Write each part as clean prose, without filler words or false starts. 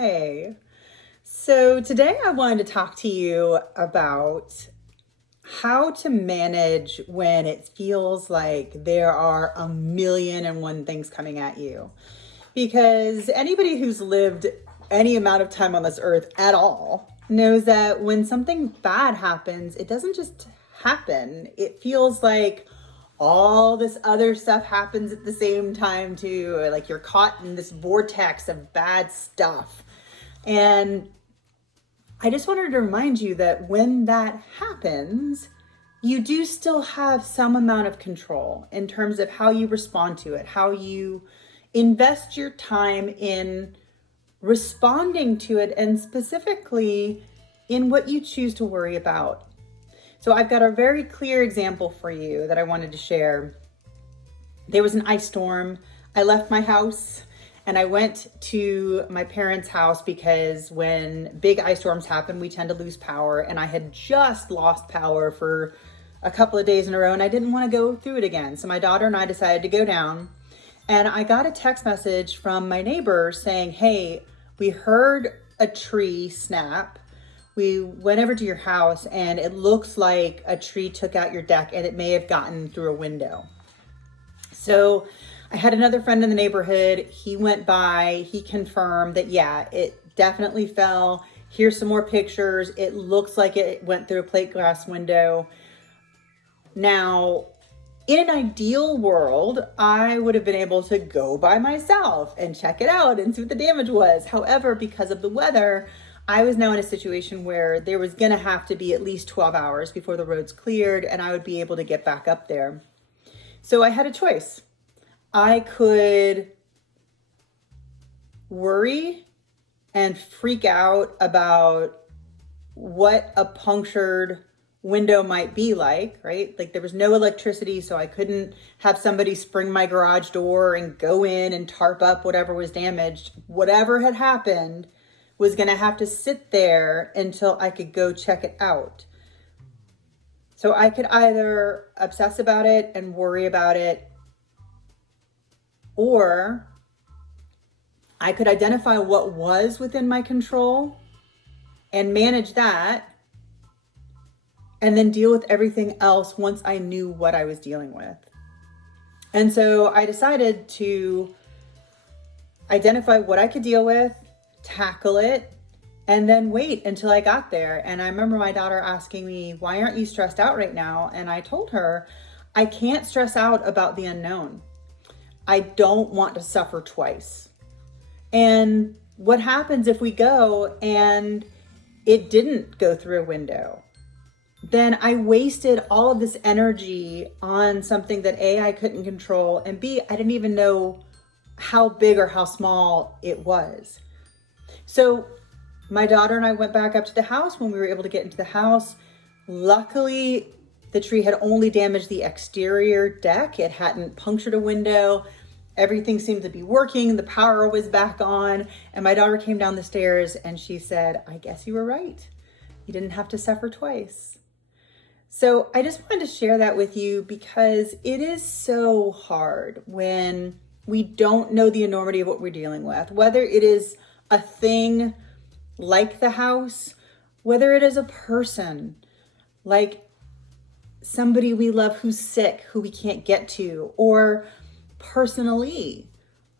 Hey, so today I wanted to talk to you about how to manage when it feels like there are a million and one things coming at you. Because anybody who's lived any amount of time on this earth at all knows that when something bad happens, it doesn't just happen. It feels like all this other stuff happens at the same time too. Like you're caught in this vortex of bad stuff. And I just wanted to remind you that when that happens, you do still have some amount of control in terms of how you respond to it, how you invest your time in responding to it, and specifically in what you choose to worry about. So I've got a very clear example for you that I wanted to share. There was an ice storm. I left my house and I went to my parents' house because when big ice storms happen, we tend to lose power. And I had just lost power for a couple of days in a row and I didn't want to go through it again. So my daughter and I decided to go down, and I got a text message from my neighbor saying, "Hey, we heard a tree snap. We went over to your house and it looks like a tree took out your deck and it may have gotten through a window." So I had another friend in the neighborhood. He went by, he confirmed that, yeah, it definitely fell. Here's some more pictures. It looks like it went through a plate glass window. Now, in an ideal world, I would have been able to go by myself and check it out and see what the damage was. However, because of the weather, I was now in a situation where there was going to have to be at least 12 hours before the roads cleared and I would be able to get back up there. So I had a choice. I could worry and freak out about what a punctured window might be like, right? Like there was no electricity, so I couldn't have somebody spring my garage door and go in and tarp up whatever was damaged. Whatever had happened was going to have to sit there until I could go check it out. So I could either obsess about it and worry about it, or I could identify what was within my control and manage that, and then deal with everything else once I knew what I was dealing with. And so I decided to identify what I could deal with, tackle it, and then wait until I got there. And I remember my daughter asking me, "Why aren't you stressed out right now?" And I told her, I can't stress out about the unknown. I don't want to suffer twice. And what happens if we go and it didn't go through a window? Then I wasted all of this energy on something that A, I couldn't control, and B, I didn't even know how big or how small it was. So my daughter and I went back up to the house. When we were able to get into the house, luckily the tree had only damaged the exterior deck. It hadn't punctured a window. Everything seemed to be working. The power was back on. And my daughter came down the stairs and she said, "I guess you were right. You didn't have to suffer twice." So I just wanted to share that with you because it is so hard when we don't know the enormity of what we're dealing with, whether it is a thing like the house, whether it is a person like somebody we love who's sick, who we can't get to, or personally,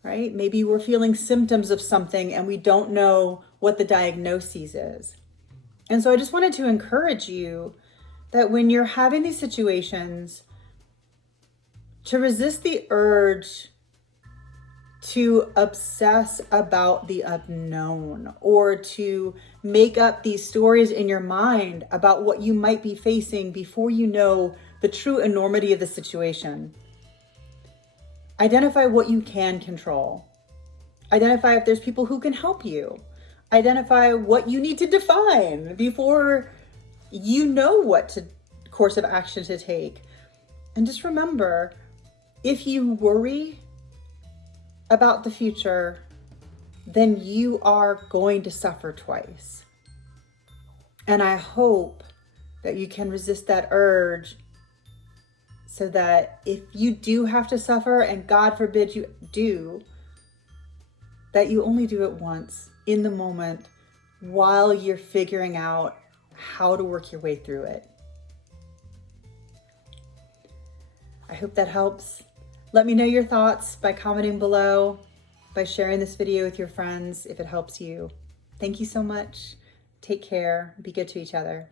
right? Maybe we're feeling symptoms of something and we don't know what the diagnosis is. And so I just wanted to encourage you that when you're having these situations, to resist the urge to obsess about the unknown or to make up these stories in your mind about what you might be facing before you know the true enormity of the situation. Identify what you can control. Identify if there's people who can help you. Identify what you need to define before you know what course of action to take. And just remember, if you worry about the future, then you are going to suffer twice. And I hope that you can resist that urge so that if you do have to suffer, and God forbid you do, that you only do it once in the moment while you're figuring out how to work your way through it. I hope that helps. Let me know your thoughts by commenting below, by sharing this video with your friends if it helps you. Thank you so much. Take care. Be good to each other.